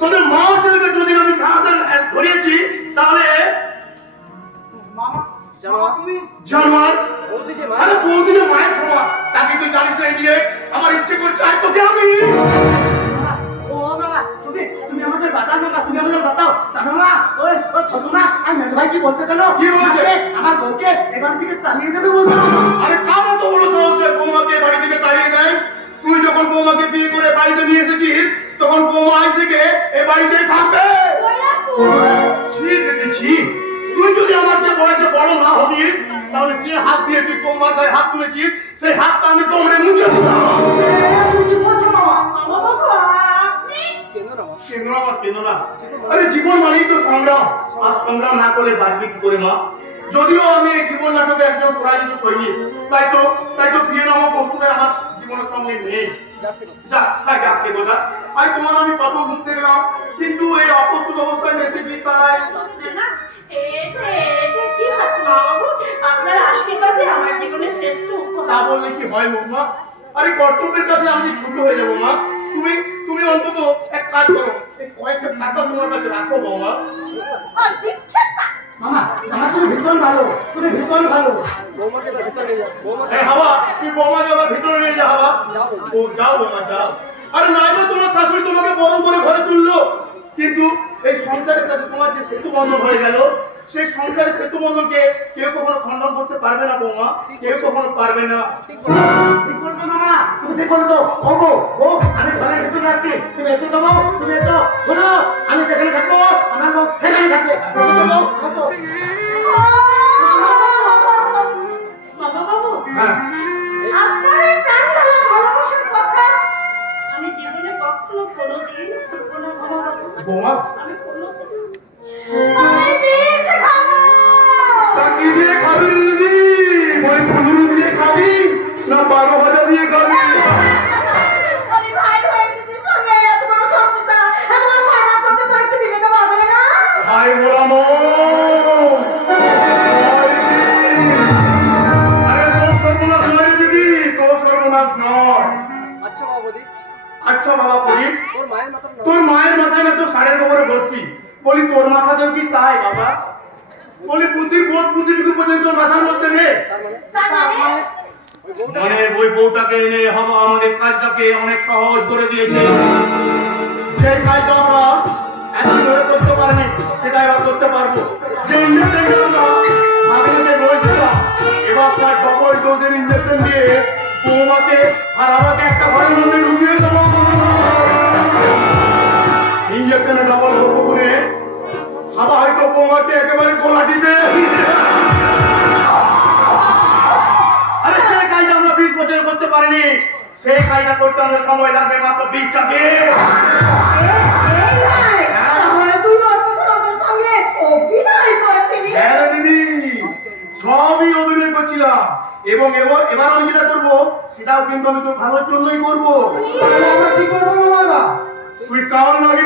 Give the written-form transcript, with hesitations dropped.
তোদের মা ছেলেকে যদি আমি খাওয়াতে ধরিয়েছি তাহলে জানোয়ার আরে বৌদি যে মায়ের সমান তাকে তুই জানিস না নিয়ে আমার ইচ্ছে করছে আর তোকে আমি ও বাবা তুমি আমাদের বাতাও না, তুমি আমাদের বাতাও জানো না। ওই ও ছোট না আর মেদ ভাই কি বলতে জানো? কি বলছে? আমার বউকে এবার থেকে তাড়িয়ে দেবে বলতে জানো। আরে কার এত বড় সাহস যে বৌমাকে বাড়ি থেকে তাড়িয়ে দেয়? তুই যখন বৌমাকে বিয়ে করে বাড়িতে নিয়ে এসেছিস তখন বৌমা আজ থেকে এ বাড়িতেই থাকবে। ছি দেখেছি তুই যদি আমার চেয়ে বয়সে বড় না হবিস তাহলে যে হাত দিয়ে তুই বৌমার গায়ে হাত তুলেছিস সেই হাতটা আমি তোমরে মুছে দিতাম। তুমি কি বলছো বাবা? কেন না আরে জীবন মানেই তো সংগ্রাম আর সংগ্রাম না করলে বাঁচবি কি করে মা? যদিও আমি এই জীবন নাটকে একজন পরাজিত সৈনিক তাই তো বিয়ে নামক বস্তুটা আমার জীবনের সঙ্গে নেই। যাচ্ছে কথা আর তোমার আমি কত ঘুরতে গেলাম কিন্তু এই অপ্রস্তুত অবস্থায় এসে গিয়ে তাই তা বললে কি হয় মা? আরে কর্তব্যের কাছে আমি ছোট হয়ে যাবো মা। তুমি অন্তত এক কাজ করো এই কয়েকটা টাকা তোমার কাছে রাখো বৌমা। মামা তুমি ভীষণ ভালো, তুমি ভীষণ ভালো। হাওয়া তুই বৌমাকে আবার ভিতরে নিয়ে যা হাওয়া। ও যাও বৌমা যাও। আরে নাইবা তোমার শাশুড়ি তোমাকে বরণ করে ঘরে তুললো কিন্তু এই সংসারের সাথে তোমার যে সেতু বন্ধন হয়ে গেল সেই সংসারের সেতু বন্ধনকে কেউ কখনো খণ্ডন করতে পারবে না বৌমা, কেউ কখনো পারবে না। ঠিক বলছো মামা, তুমি ঠিক বলছো। ও গো ও আমি ঘরের ভিতরে রাখছি, তুমি এসে যাবো, তুমি এসো। শোনো আমি যেখানে থাকবো আমার লোক সেখানে থাকবে। হ্যাঁ আমি জীবনে কখনো কোনোদিন করবো না বৌমা আমি কোনো কি দিয়ে খাবি দিদি? ওই 15 দিয়ে খাবি না 12,000 দিয়ে খাবি? ভাই বলাম আরে তোর সর্বনাশ নয় দিদি, তোর সর্বনাশ নয়। আচ্ছা বাবা বলি তোর মায়ের মাথায় না তো সাড়ের গোবরে ভর্তি, বলি তোর মাথাতেও কি তাই বাবা? বলি বুদ্ধির বোধ বুদ্ধিটুকু পর্যন্ত তোর মাথার মধ্যে নেই? মানে ওই বউটাকে এনে হওয়া আমাদের কাজটাকে অনেক সহজ করে দিয়েছে। যে কাজটা আমরা এতদিন ধরে করতে পারিনি সেটা এবার করতে পারবো। যে ইঞ্জেকশনটা আমরা ভাবলে যে রোজ দিতাম এবার তার ডবল ডোজের ইঞ্জেকশন দিয়ে বৌমাকে আর আমাকে একটা ঘরের মধ্যে ঢুকিয়ে দেবো। ইঞ্জেকশনে ডবল করবো বলে হাবা হয়তো বৌমাকে একেবারে গোলা দিবে। আরে সেই কাজটা আমরা 20 বছর করতে পারিনি, সেই কাজটা করতে আমাদের সময় লাগবে মাত্র 20টা দিন। হ্যাঁ দিদি সবই অভিনয় করছিলাম এবং এবার আমি যেটা করবো সেটাও কিন্তু আমি তোর ভালোর জন্যই করবো। কি করবো বাবা? তুই কারণ লাগি